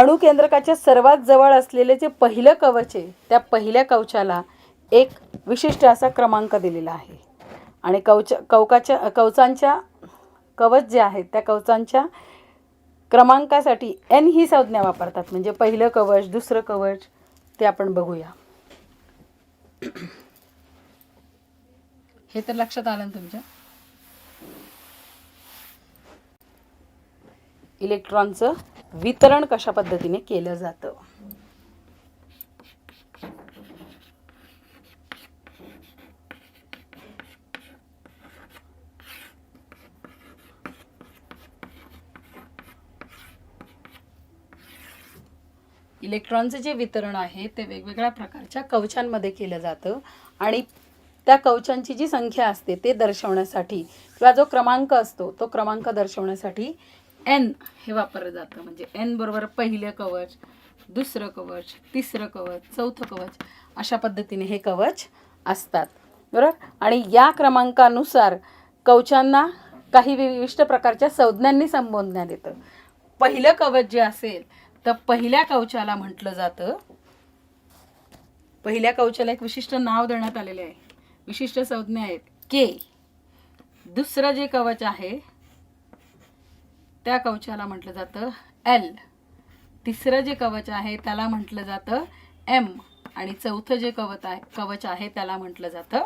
अणुकेंद्रकाच्या सर्वात जवळ असलेले जे पहिलं कवच आहे त्या पहिल्या कवचाला एक विशिष्ट असा क्रमांक दिलेला आहे आणि कवचांच्या कवच जे आहेत त्या कवचांच्या क्रमांकासाठी एन ही संज्ञा वापरतात. म्हणजे पहिलं कवच, दुसरं कवच ते आपण बघूया. हे तर लक्षात आलं ना तुमच्या. इलेक्ट्रॉनचं वितरण कशा पद्धतीने केलं जातं. इलेक्ट्रॉनचं जे वितरण आहे ते वेगवेगळ्या प्रकारच्या कवचांमध्ये केलं जातं आणि त्या कवचांची जी संख्या असते ते दर्शवण्यासाठी किंवा जो क्रमांक असतो तो क्रमांक दर्शवण्यासाठी एन हे वापरलं जातं. म्हणजे एन बरोबर पहिलं कवच, दुसरं कवच, तिसरं कवच, चौथं कवच अशा पद्धतीने हे कवच असतात. बरोबर. आणि या क्रमांकानुसार कवचांना काही विशिष्ट प्रकारच्या संज्ञांनी संबोधण्यात येतं. पहिलं कवच जे असेल तर पहिल्या कवचाला म्हटलं जातं, पहिल्या कवचाला एक विशिष्ट नाव देण्यात आलेले आहे, विशिष्ट संज्ञा आहेत के. दुसरं जे कवच आहे त्या कवचाला म्हटलं जातं एल. तिसरं जे कवच आहे त्याला म्हटलं जातं एम आणि चौथं जे कवच आहे त्याला म्हटलं जातं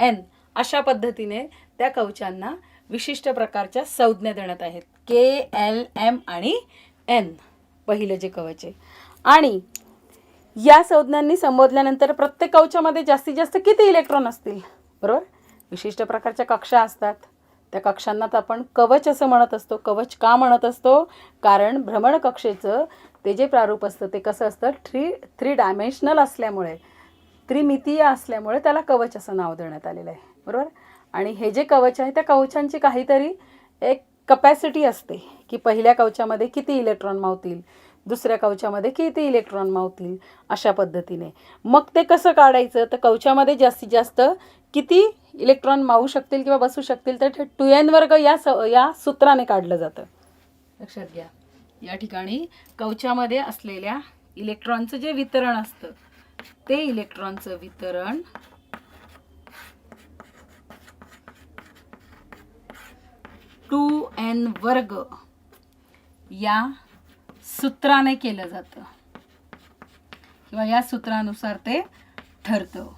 एन. अशा पद्धतीने त्या कवचांना विशिष्ट प्रकारच्या संज्ञा देण्यात आहेत. के, एल, एम आणि एन पहिलं जे कवच आहे. आणि या संज्ञांनी संबोधल्यानंतर प्रत्येक कवचामध्ये जास्तीत जास्त किती इलेक्ट्रॉन असतील. बरोबर. विशिष्ट प्रकारच्या कक्षा असतात. त्या कक्षांना तर आपण कवच असं म्हणत असतो. कवच का म्हणत असतो? कारण भ्रमण कक्षेचं ते जे प्रारूप असतं ते कसं असतं, थ्री डायमेन्शनल असल्यामुळे, त्रिमितीय असल्यामुळे त्याला कवच असं नाव देण्यात आलेलं आहे. बरोबर. आणि हे जे कवच आहे त्या कवचांची काहीतरी एक कपॅसिटी असते की पहिल्या कवचामध्ये किती इलेक्ट्रॉन मावतील, दुसऱ्या कवचामध्ये किती इलेक्ट्रॉन मावतील अशा पद्धतीने. मग ते कसं काढायचं, तर कवचामध्ये जास्तीत जास्त किती इलेक्ट्रॉन मावू शकतील किंवा बसू शकतील तर 2n वर्ग या सूत्राने काढलं जातं. लक्षात घ्या. या ठिकाणी कवचामध्ये असलेल्या इलेक्ट्रॉनचं जे वितरण असतं ते इलेक्ट्रॉनचं वितरण n वर्ग या सूत्राने केलं जातं किंवा या सूत्रानुसार ते ठरतं.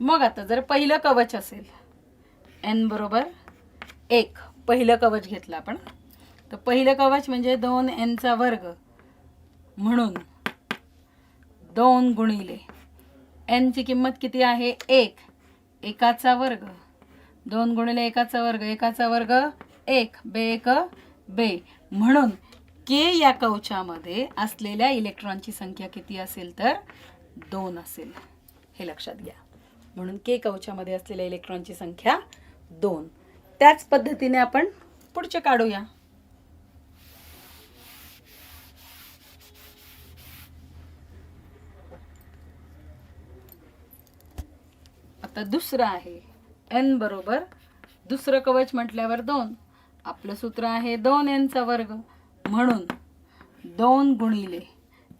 मग आता जर पहिलं कवच असेल n बरोबर 1, पहिलं कवच घेतलं आपण तर पहिलं कवच म्हणजे 2n चा वर्ग म्हणून 2 गुणिले n ची किंमत किती आहे 1, 1चा वर्ग, 2 गुणिले 1चा वर्ग, 1चा वर्ग 1, बे 1 बे. म्हणून के या कवचामध्ये असलेल्या इलेक्ट्रॉनची संख्या किती असेल तर 2 असेल. हे लक्षात घ्या. म्हणून के कवचामध्ये असलेल्या इलेक्ट्रॉनची संख्या 2. त्याच पद्धतीने आपण पुढचे काढूया. आता दुसरं आहे n बरोबर दुसरं कवच म्हटल्यावर 2. आपलं सूत्र आहे 2n चा वर्ग म्हणून 2 गुणिले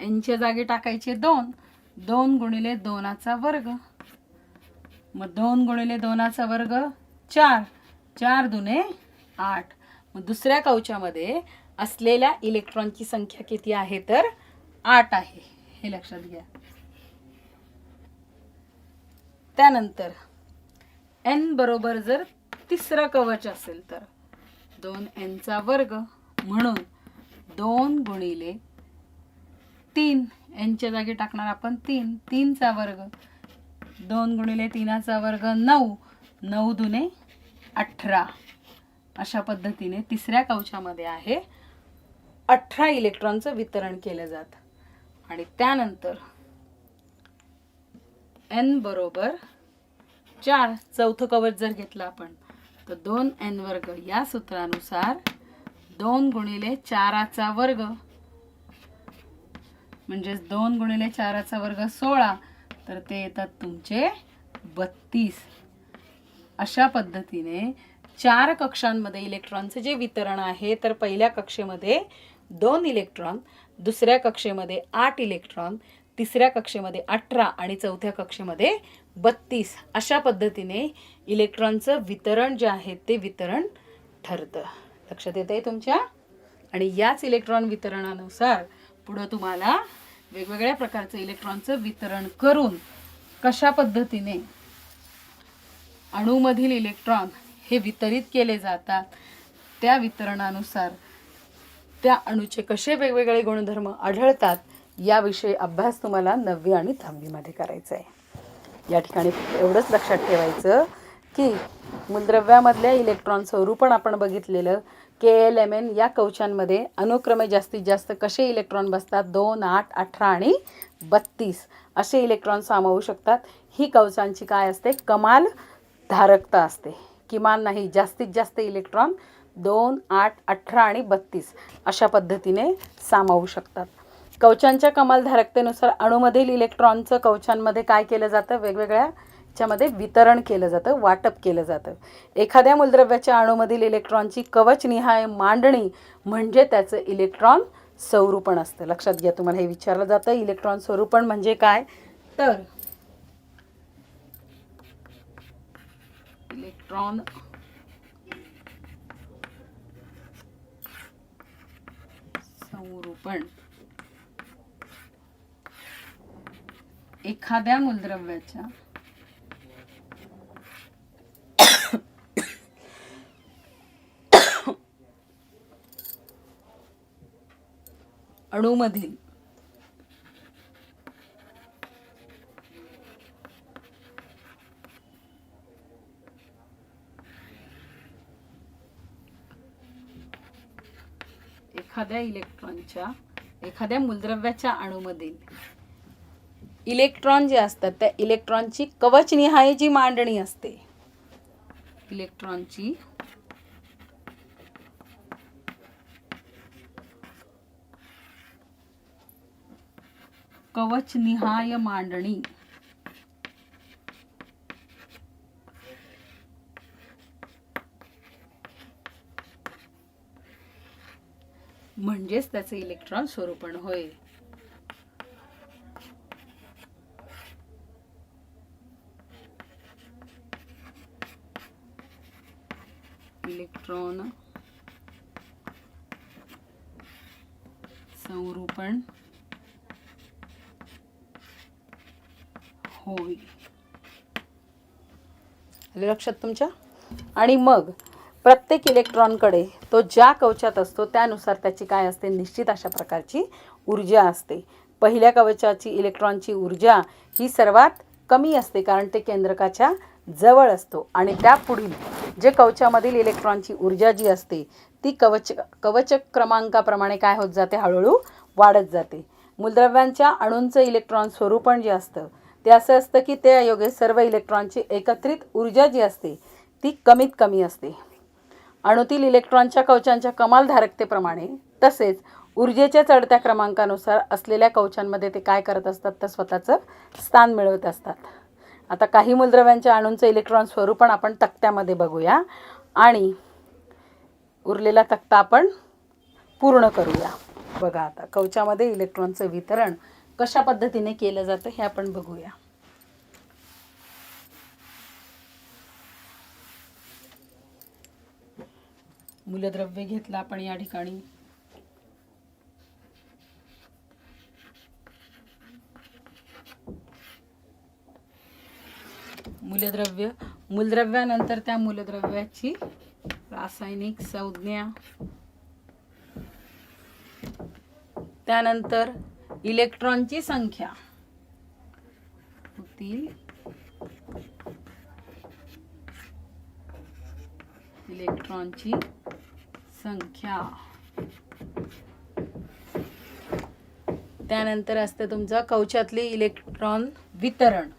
n च्या जागी टाकायचे 2, 2 गुणिले 2चा वर्ग, मग 2 गुणिले 2चा वर्ग 4, 4 दुने 8. मग दुसऱ्या कवचामध्ये असलेल्या इलेक्ट्रॉनची संख्या किती आहे तर 8 आहे. हे लक्षात घ्या. त्यानंतर n बरोबर जर तिसरं कवच असेल तर 2n चा वर्ग म्हणून 2 गुणिले 3, n च्या जागी टाकणार आपण 3, 3चा वर्ग, 2 गुणिले 3चा वर्ग 9, 9 दुने 18. अशा पद्धतीने तिसऱ्या कवचामध्ये आहे 18 इलेक्ट्रॉनचं वितरण केलं जातं. आणि त्यानंतर n बरोबर 4, चौथं कवच जर घेतलं आपण तर 2n वर्ग या सूत्रानुसार 2 गुणिले 4चा वर्ग म्हणजे 2 गुणिले 4चा वर्ग 16, तर ते येतात तुमचे 32. अशा पद्धतीने 4 कक्षांमध्ये इलेक्ट्रॉनचे जे वितरण आहे, तर पहिल्या कक्षेमध्ये 2 इलेक्ट्रॉन, दुसऱ्या कक्षेमध्ये 8 इलेक्ट्रॉन, तिसऱ्या कक्षेमध्ये 18 आणि चौथ्या कक्षेमध्ये 32 अशा पद्धतीने इलेक्ट्रॉनचं वितरण जे आहे ते वितरण ठरतं. लक्षात येतंय तुमच्या? आणि याच इलेक्ट्रॉन वितरणानुसार पुढं तुम्हाला वेगवेगळ्या प्रकारचं इलेक्ट्रॉनचं वितरण करून कशा पद्धतीने अणूमधील इलेक्ट्रॉन हे वितरित केले जातात, त्या वितरणानुसार त्या अणूचे कसे वेगवेगळे गुणधर्म आढळतात याविषयी अभ्यास तुम्हाला 9वी आणि 10वीमध्ये करायचा आहे. या ठिकाणी एवढंच लक्षात ठेवायचं की मूलद्रव्यामधल्या इलेक्ट्रॉन स्वरूपण आपण बघितलेलं. KLMN या कवचांमध्ये अनुक्रमे जास्तीत जास्त कसे इलेक्ट्रॉन बसतात? 2, 8, 18 आणि 32 असे इलेक्ट्रॉन सामावू शकतात. ही कवचांची काय असते? कमाल धारकता असते. किमान नाही, जास्तीत जास्त इलेक्ट्रॉन 2, 8, 18 आणि 32 अशा पद्धतीने सामावू शकतात. कवचांच्या कमाल धारकतेनुसार अणूमधील इलेक्ट्रॉनचं कवचांमध्ये काय केलं जातं? वेगवेगळ्या च्यामध्ये वितरण केलं जातं, वाटप केलं जातं. एखाद्या मूलद्रव्याच्या अणूमधील इलेक्ट्रॉनची कवचनिहाय मांडणी म्हणजे त्याचं इलेक्ट्रॉन स्वरूपण असतं. लक्षात घ्या, तुम्हाला हे विचारलं जातं इलेक्ट्रॉन स्वरूपण म्हणजे काय? तर इलेक्ट्रॉन स्वरूपण एखाद्या मूलद्रव्याच्या अणूमधील एखाद्या मूलद्रव्याच्या अणूमधील इलेक्ट्रॉन जे असतात त्या इलेक्ट्रॉनची कवचनिहाय जी मांडणी असते, इलेक्ट्रॉनची कवचनिहाय मांडणी म्हणजेच त्याचे इलेक्ट्रॉन स्वरूपण होय. इलेक्ट्रॉन स्वरूपण होय. लक्षात तुमच्या? आणि मग प्रत्येक इलेक्ट्रॉनकडे तो ज्या कवचात असतो त्यानुसार त्याची काय असते? निश्चित अशा प्रकारची ऊर्जा असते. पहिल्या कवचाची इलेक्ट्रॉनची ऊर्जा ही सर्वात कमी असते कारण ते केंद्रकाच्या जवळ असतो आणि त्यापुढील जे कवचामधील इलेक्ट्रॉनची ऊर्जा जी असते ती कवच क्रमांकाप्रमाणे काय होत जाते? हळूहळू वाढत जाते. मूलद्रव्यांच्या अणूंचं इलेक्ट्रॉन स्वरूपण जे असतं ते असं असतं की त्यायोगे सर्व इलेक्ट्रॉनची एकत्रित ऊर्जा जी असते ती कमीत कमी असते. अणूतील इलेक्ट्रॉनच्या कवचांच्या कमाल धारकतेप्रमाणे तसेच ऊर्जेच्या चढत्या क्रमांकानुसार असलेल्या कवचांमध्ये ते काय करत असतात? तर स्वतःचं स्थान मिळवत असतात. आता काही मूलद्रव्यांच्या अणूंचं इलेक्ट्रॉन स्वरूपण आपण तक्त्यामध्ये बघूया आणि उरलेला तक्ता आपण पूर्ण करूया. बघा, आता कवचामध्ये इलेक्ट्रॉनचं वितरण कशा पद्धतीने केलं जातं हे आपण बघूया. मूलद्रव्य घेतलं आपण या ठिकाणी. मूलद्रव्यानंतर त्या मूलद्रव्याची रासायनिक संज्ञा, त्यानंतर इलेक्ट्रॉनची संख्या होतील इलेक्ट्रॉनची संख्या. त्यानंतर असते तुमचं कवचातले इलेक्ट्रॉन वितरण.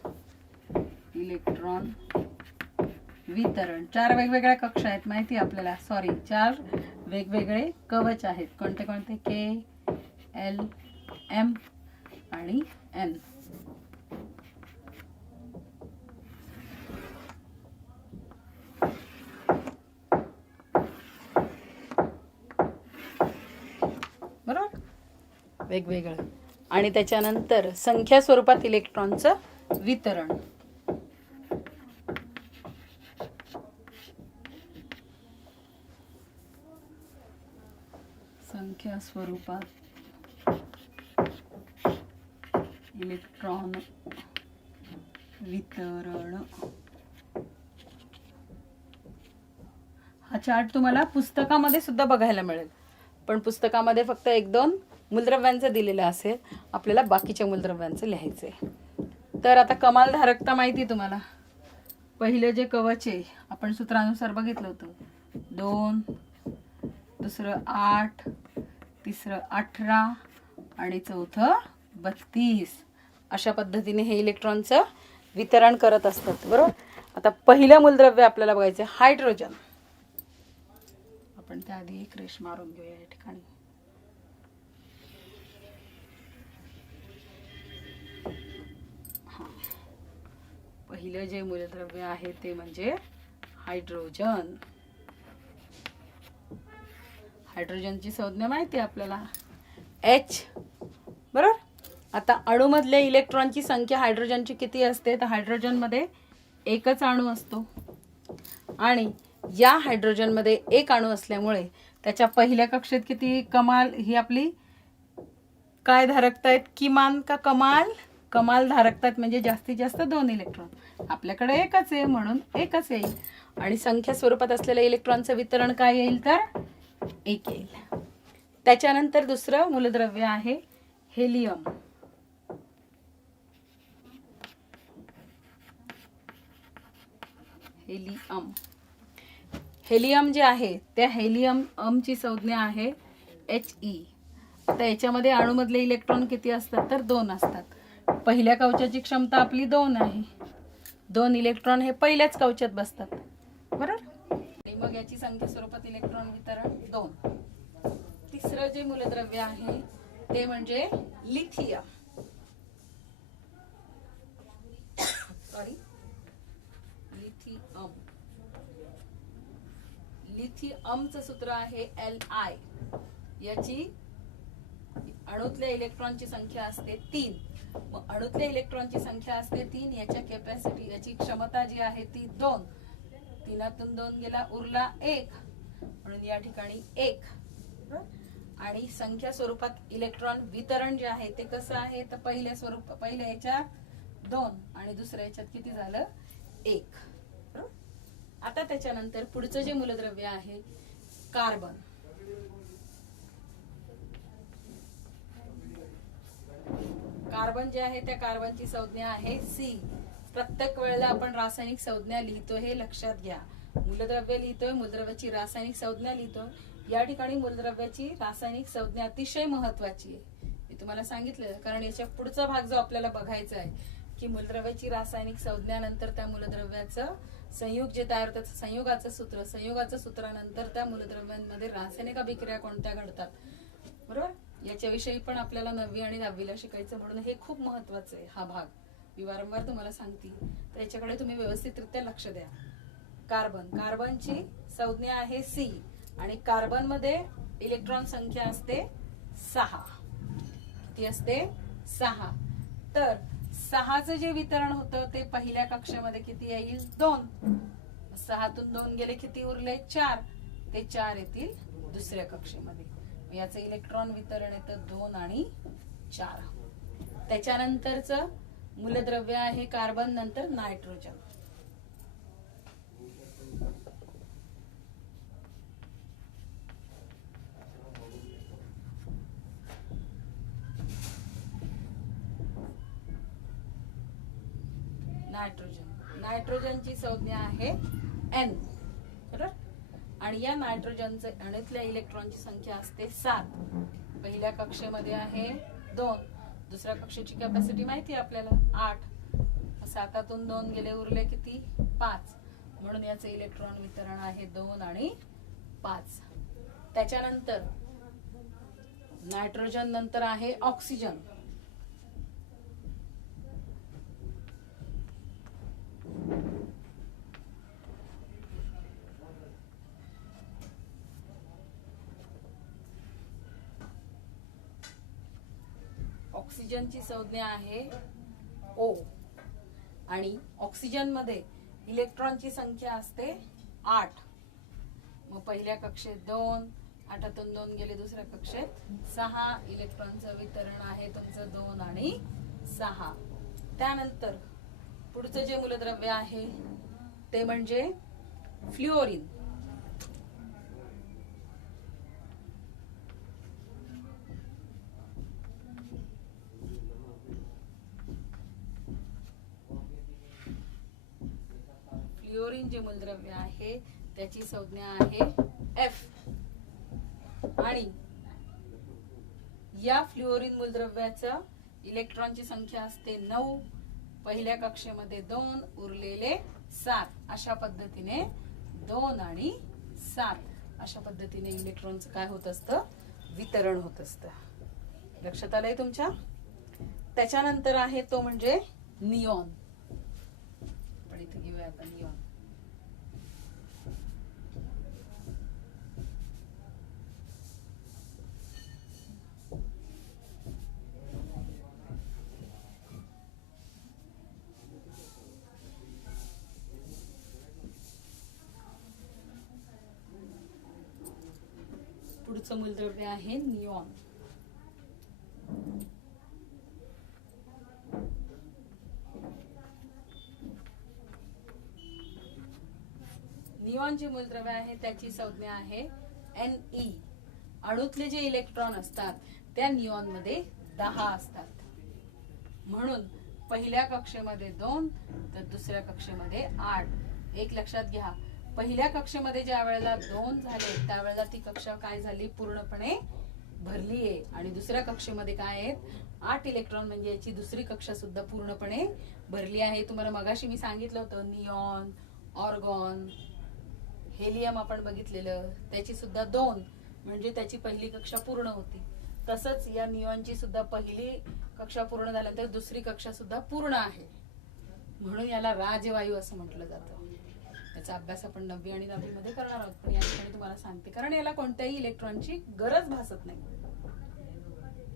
4 वेगवेगळ्या कक्षा आहेत माहिती आपल्याला. 4 वेगवेगळे कवच आहेत. कोणते कोणते? K, L, M आणि N. वेगवेगळं. आणि त्याच्यानंतर संख्या स्वरूपात इलेक्ट्रॉनचं वितरण. संख्या स्वरूपात इलेक्ट्रॉन वितरण. हा चार्ट तुम्हाला पुस्तकामध्ये सुद्धा बघायला मिळेल, पण पुस्तकामध्ये फक्त 1-2 मूलद्रव्यांचं दिलेलं असेल, आपल्याला बाकीच्या मूलद्रव्यांचं लिहायचं आहे. तर आता कमाल धारकता माहिती तुम्हाला. पहिलं जे कवच आहे आपण सूत्रानुसार बघितलं होतं, 2, दुसरं 8, तिसरं 18 आणि चौथं 32. अशा पद्धतीने हे इलेक्ट्रॉनचं वितरण करत असतात, बरोबर. आता पहिलं मूलद्रव्य आपल्याला बघायचं आहे हायड्रोजन. आपण त्याआधी एक रेष मारून घेऊया या ठिकाणी. पहिलं जे मूलद्रव्य आहे ते म्हणजे हायड्रोजन. हायड्रोजनची संज्ञा माहिती आहे आपल्याला, H, बरोबर. आता अणूमधल्या इलेक्ट्रॉनची संख्या हायड्रोजनची किती असते, तर हायड्रोजनमध्ये एकच अणू असतो आणि या हायड्रोजनमध्ये एक अणू असल्यामुळे त्याच्या पहिल्या कक्षेत किती कमाल, ही आपली काय धारकता आहेत, किमान का कमाल, कमाल धारकता आहेत, म्हणजे जास्तीत जास्त 2 इलेक्ट्रॉन. आपल्याकडे एकच आहे म्हणून एकच येईल. आणि संख्या स्वरूपात असलेल्या इलेक्ट्रॉनचं वितरण काय येईल, तर 1 येईल. त्याच्यानंतर दुसरं मूलद्रव्य आहे हेलियम. हेलियम. हेलियम जे आहे त्या हेलियमची संज्ञा आहे He. आता याच्यामध्ये अणूमधले इलेक्ट्रॉन किती असतात, तर 2 असतात. पहिल्या कवचाची क्षमता आपली 2 आहे. 2 इलेक्ट्रॉन हे पहिल्याच कवचात बसतात, बरोबर. आणि मग याची संख्या स्वरूपात इलेक्ट्रॉन वितरण 2. तिसरं जे मूलद्रव्य आहे ते म्हणजे लिथियम. Sorry, lithium. लिथियमचं सूत्र आहे Li. याची अणूतल्या इलेक्ट्रॉनची संख्या असते 3. मग अणूतल्या इलेक्ट्रॉनची संख्या असते 3, याच्या कॅपॅसिटी, याची क्षमता जी आहे ती 2. 3तून 2 गेला, उरला 1, म्हणून या ठिकाणी 1. आणि संख्या स्वरूपात इलेक्ट्रॉन वितरण जे आहे ते कसं आहे, तर पहिल्या याच्यात 2 आणि दुसऱ्या याच्यात किती झालं, 1. आता त्याच्यानंतर पुढचं जे मूलद्रव्य आहे कार्बन. कार्बन जे आहे त्या कार्बनची संज्ञा आहे C. प्रत्येक वेळेला आपण रासायनिक संज्ञा लिहितो हे लक्षात घ्या. मूलद्रव्य लिहितोय, मूलद्रव्याची रासायनिक संज्ञा लिहितोय. या ठिकाणी मूलद्रव्याची रासायनिक संज्ञा अतिशय महत्वाची आहे. मी तुम्हाला सांगितलं, कारण याच्या पुढचा भाग जो आपल्याला बघायचा आहे की मूलद्रव्याची रासायनिक संज्ञानंतर त्या मूलद्रव्याचं संयुग जे तयार होतं, संयुगाचं सूत्रानंतर त्या मूलद्रव्यांमध्ये रासायनिक अभिक्रिया कोणत्या घडतात, बरोबर. याच्याविषयी पण आपल्याला 9वी आणि 10वीला शिकायचं, म्हणून हे खूप महत्वाचं आहे हा भाग. मी वारंवार तुम्हाला सांगते, तर याच्याकडे तुम्ही व्यवस्थितरित्या लक्ष द्या. कार्बनची संज्ञा आहे C आणि कार्बन मध्ये इलेक्ट्रॉन संख्या असते 6. किती असते, 6. तर 6चं जे वितरण होतं ते पहिल्या कक्षेमध्ये किती येईल, 2. 6तून 2 गेले, किती उरले, 4. ते 4 येतील दुसऱ्या कक्षेमध्ये. याचं इलेक्ट्रॉन वितरण येतं 2 आणि 4. त्याच्यानंतरचं मूलद्रव्य आहे कार्बन, नंतर नायट्रोजन. नायट्रोजनची संज्ञा आहे N, बरोबर. आणि या नायट्रोजनचे अणूतल्या इलेक्ट्रॉनची संख्या असते 7. पहिल्या कक्षेमध्ये आहे 2, दुसऱ्या कक्षेची कॅपॅसिटी माहिती आपल्याला 8. 7तून 2 गेले, उरले किती, 5. म्हणून याचे इलेक्ट्रॉन वितरण आहे 2 आणि 5. त्याच्यानंतर नायट्रोजन नंतर आहे ऑक्सिजन. ऑक्सिजनची संज्ञा आहे O आणि ऑक्सिजन मध्ये इलेक्ट्रॉनची संख्या असते 8. मग पहिल्या कक्षेत 2, 8तून 2 गेले दुसऱ्या कक्षेत 6. इलेक्ट्रॉनचं वितरण आहे तुमचं 2 आणि 6. त्यानंतर पुढचं जे मूलद्रव्य आहे ते म्हणजे फ्लुओरिन. फ्लुओरिन जे मूलद्रव्य आहे त्याची संज्ञा आहे F आणि या फ्लुओरिन मूलद्रव्याचं इलेक्ट्रॉनची संख्या असते 9. पहिल्या कक्षेमध्ये 2, उरलेले 7. अशा पद्धतीने 2 आणि 7 अशा पद्धतीने इलेक्ट्रॉनचं काय होत असतं, वितरण होत असतं. लक्षात आलंय तुमच्या? त्याच्यानंतर आहे तो म्हणजे निऑन. पण इथे घेऊया आता निऑन. पुढचं मूलद्रव्य आहे निऑन. निऑन जे मूलद्रव्य आहे त्याची संज्ञा आहे Ne. अणूतले जे इलेक्ट्रॉन असतात त्या निऑन मध्ये 10 असतात. म्हणून पहिल्या कक्षेमध्ये 2 तर दुसऱ्या कक्षेमध्ये 8. एक लक्षात घ्या, पहिल्या कक्षेमध्ये ज्या वेळेला 2 झाले त्यावेळेला ती कक्षा काय झाली, पूर्णपणे भरली आहे. आणि दुसऱ्या कक्षेमध्ये काय आहेत 8 इलेक्ट्रॉन, म्हणजे याची दुसरी कक्षा सुद्धा पूर्णपणे भरली आहे. तुम्हाला मगाशी मी सांगितलं होतं निऑन, ऑर्गॉन, हेलियम आपण बघितलेलं, त्याची सुद्धा 2 म्हणजे त्याची पहिली कक्षा पूर्ण होती. तसंच या निऑनची सुद्धा पहिली कक्षा पूर्ण झाल्यानंतर दुसरी कक्षा सुद्धा पूर्ण आहे. म्हणून याला राजवायू असं म्हटलं जातं. याचा अभ्यास आपण 9वी आणि 10वी मध्ये करणार आहोत, पण या ठिकाणी तुम्हाला सांगते कारण याला कोणत्याही इलेक्ट्रॉनची गरज भासत नाही.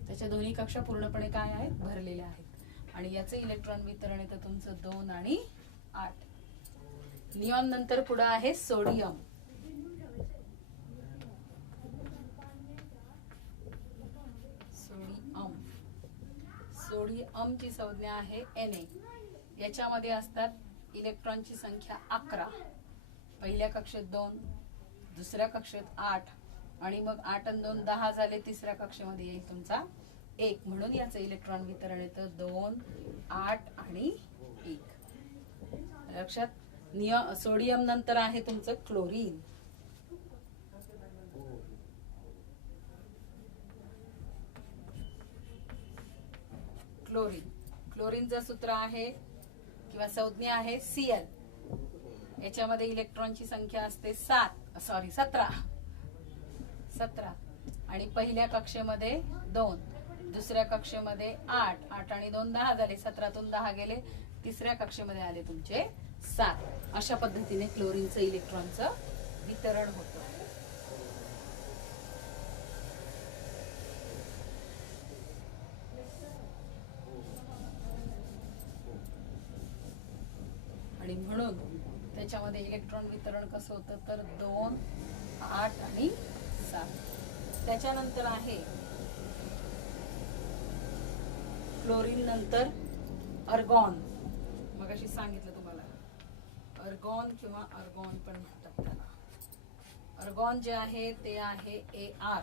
त्याच्या दोन्ही कक्षा पूर्णपणे काय आहेत, भरलेल्या आहेत. आणि याचं इलेक्ट्रॉन वितरण येतं तुमचं 2 आणि 8. निऑन नंतर पुढे आहे सोडियम. सोडियमची संज्ञा आहे Na. याच्यामध्ये असतात इलेक्ट्रॉनची संख्या 11. पहिल्या कक्षेत 2, दुसऱ्या कक्षेत 8 आणि मग 8 आणि 2 10 झाले. तिसऱ्या कक्षेमध्ये येईल तुमचा 1. म्हणून याचं इलेक्ट्रॉन वितरण येतं 2, 8 आणि 1. लक्षात? सोडियम नंतर आहे तुमचं क्लोरीन. क्लोरीनचं सूत्र आहे किंवा संज्ञा आहे Cl. याच्यामध्ये इलेक्ट्रॉनची संख्या असते 17 आणि पहिल्या कक्षेमध्ये 2, दुसऱ्या कक्षेमध्ये 8 आणि 2 10 झाले. 17तून 10 गेले. तिसऱ्या कक्षेमध्ये आले तुमचे 7. अशा पद्धतीने क्लोरीनचं इलेक्ट्रॉनचं वितरण होतं. आणि म्हणून त्याच्यामध्ये इलेक्ट्रॉन वितरण कसं होतं तर 2, 8 आणि 7. त्याच्यानंतर आहे क्लोरीन नंतर अर्गॉन. मग अशी सांगितलं तुम्हाला अर्गॉन किंवा अर्गॉन पण म्हणतात त्याला. अर्गॉन जे आहे ते आहे Ar.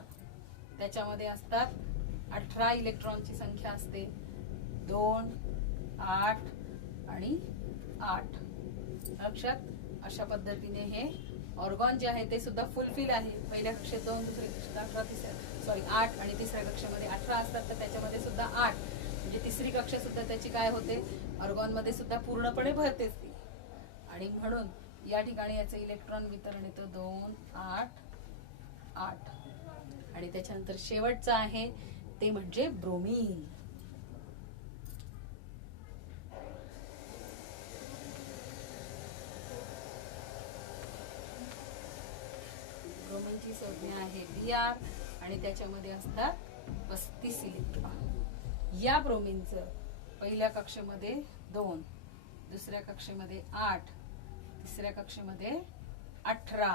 त्याच्यामध्ये असतात 18 इलेक्ट्रॉनची संख्या असते. 2, 8 आणि 8. लक्षात? अशा पद्धतीने हे ऑर्गॉन जे आहे ते सुद्धा फुलफिल आहे. पहिल्या कक्षेत 2, दुसऱ्या कक्षेत 8 आणि तिसऱ्या कक्षेमध्ये 18 असतात. तर त्याच्यामध्ये सुद्धा 8 म्हणजे तिसरी कक्षा सुद्धा त्याची काय होते, ऑर्गॉन मध्ये सुद्धा पूर्णपणे भरतेच ती. आणि म्हणून या ठिकाणी याचं इलेक्ट्रॉन वितरण येतं 2, 8, 8. आणि त्याच्यानंतर शेवटचं आहे ते म्हणजे ब्रोमीन. ब्रोमीनची संज्ञा आहे Br आणि त्याच्यामध्ये असतात 35 इलेक्ट्रॉन. या ब्रोमिनचं पहिल्या कक्षेमध्ये 2, दुसऱ्या कक्षेमध्ये 8, तिसऱ्या कक्षेमध्ये 18,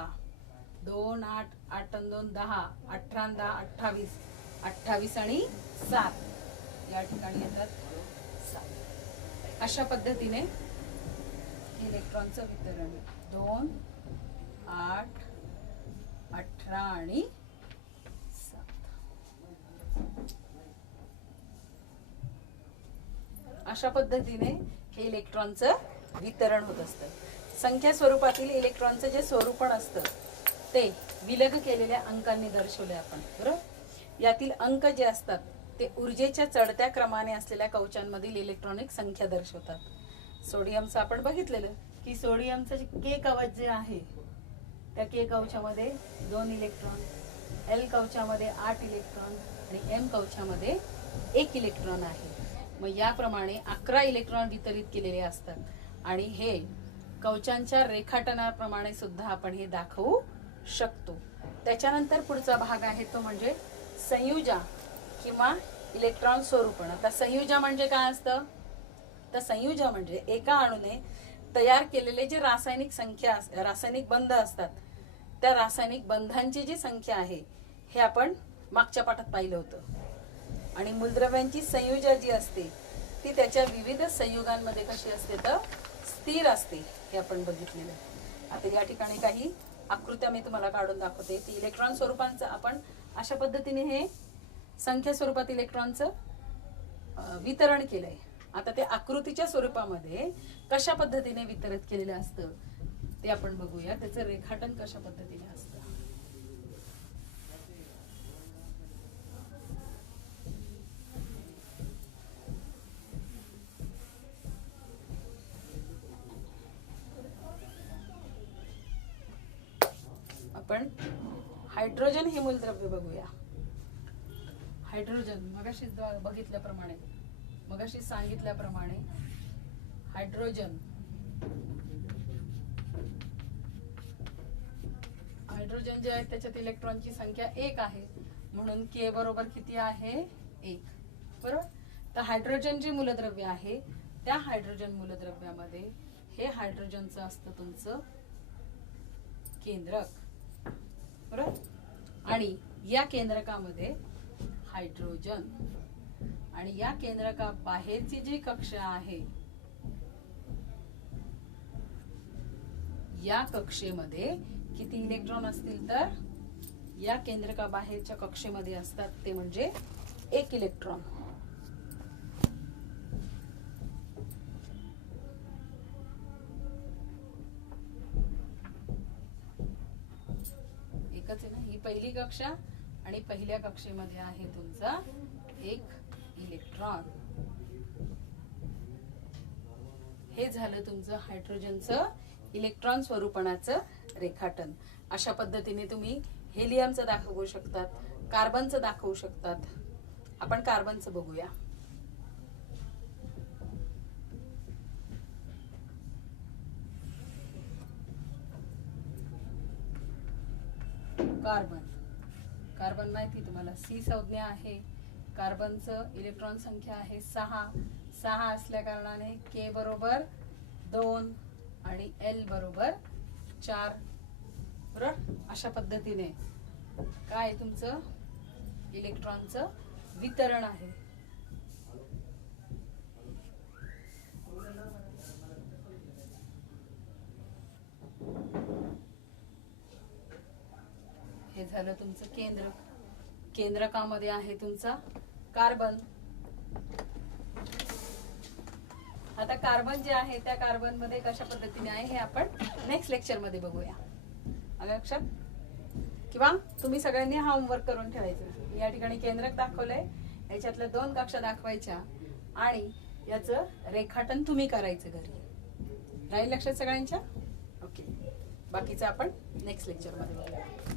2, 8, 8 आणि 2 10, 18 आणि 10 28, 28 आणि 7 या ठिकाणी येतात 7. अशा पद्धतीने इलेक्ट्रॉनचं वितरण 2, 8, 18 आणि 7. अशा पद्धतीने हे इलेक्ट्रॉनचं वितरण होत असतं. संख्या स्वरूपातील इलेक्ट्रॉनचं जे स्वरूपण असतं ते विलग केलेल्या अंकांनी दर्शवले आपण, बरोबर. यातील अंक जे असतात ते ऊर्जेच्या चढत्या क्रमाने असलेल्या कवचांमधील इलेक्ट्रॉनिक संख्या दर्शवतात. सोडियमचं आपण बघितलेलं की सोडियमचं के कवच जे आहे त्या के कवचामध्ये 2 इलेक्ट्रॉन, एल कवचामध्ये 8 इलेक्ट्रॉन आणि एम कवचामध्ये 1 इलेक्ट्रॉन आहे. मग याप्रमाणे 11 इलेक्ट्रॉन वितरित केलेले असतात आणि हे कवचांच्या रेखाटनाप्रमाणे सुद्धा आपण हे दाखवू शकतो. त्याच्यानंतर पुढचा भाग आहे तो म्हणजे संयुजा किंवा इलेक्ट्रॉन स्वरूपण. आता संयुजा म्हणजे काय असतं, तर संयुजा म्हणजे एका अणूने तयार केलेले जे रासायनिक बंध असतात त्या रासायनिक बंधांची जी संख्या आहे हे आपण मागच्या पाठात पाहिलं होतं. आणि मूलद्रव्यांची संयुजा जी असते ती त्याच्या विविध संयुगांमध्ये कशी असते तर स्थिर असते, हे आपण बघितलेलं. आता या ठिकाणी काही आकृत्या मी तुम्हाला काढून दाखवते. ती इलेक्ट्रॉन स्वरूपांचं आपण अशा पद्धतीने हे संख्या स्वरूपात इलेक्ट्रॉनचं वितरण केलंय. आता ते आकृतीच्या स्वरूपामध्ये कशा पद्धतीने वितरित केलेलं असतं ते आपण बघूया. त्याचं रेखाटन कशा पद्धतीने असतं. आपण हायड्रोजन हे मूलद्रव्य बघूया. हायड्रोजन मगाशी बघितल्याप्रमाणे, मगाशी सांगितल्याप्रमाणे हायड्रोजन जे आहे त्याच्यात इलेक्ट्रॉनची संख्या 1 आहे म्हणून के बरोबर किती आहे 1, बरोबर. तर हायड्रोजन जे मूलद्रव्य आहे त्या हायड्रोजन मूलद्रव्यामध्ये हे हायड्रोजनचं असतं तुमचं केंद्रक, बरोबर. आणि या केंद्रकामध्ये हायड्रोजन आणि या केंद्रका बाहेरची जी कक्षा आहे या कक्षेमध्ये किती इलेक्ट्रॉन असतील तर या केंद्रका बाहेरच्या कक्षेमध्ये असतात ते म्हणजे 1 इलेक्ट्रॉन. एकच आहे ना, ही पहिली कक्षा आणि पहिल्या कक्षेमध्ये आहे तुमचा 1 इलेक्ट्रॉन. हे झालं तुमचं हायड्रोजनचं इलेक्ट्रॉन स्वरूपणाचं रेखाटन. अशा पद्धतीने तुम्ही हेलियमचं दाखवू शकतात, कार्बनचं दाखवू शकतात. आपण कार्बनचं बघूया. कार्बन माहिती तुम्हाला सी संज्ञा आहे. कार्बनचं इलेक्ट्रॉन संख्या आहे 6 असल्या कारणाने के बरोबर 2 आणि एल बरोबर 4, बरोबर. अशा पद्धतीने काय तुमचं इलेक्ट्रॉनचं वितरण आहे. हे झालं तुमचं केंद्रकामध्ये आहे तुमचा कार्बन. आता कार्बन जे आहे त्या कार्बन मध्ये कशा पद्धतीने आहे हे आपण नेक्स्ट लेक्चर मध्ये बघूया. आलं लक्षात? किंवा तुम्ही सगळ्यांनी हा होमवर्क करून ठेवायचं. या ठिकाणी केंद्रक दाखवलंय, याच्यातल्या 2 कक्षा दाखवायच्या आणि याचं रेखाटन तुम्ही करायचं घरी. राहील लक्षात सगळ्यांच्या? ओके. बाकीचं आपण नेक्स्ट लेक्चर मध्ये बघूया.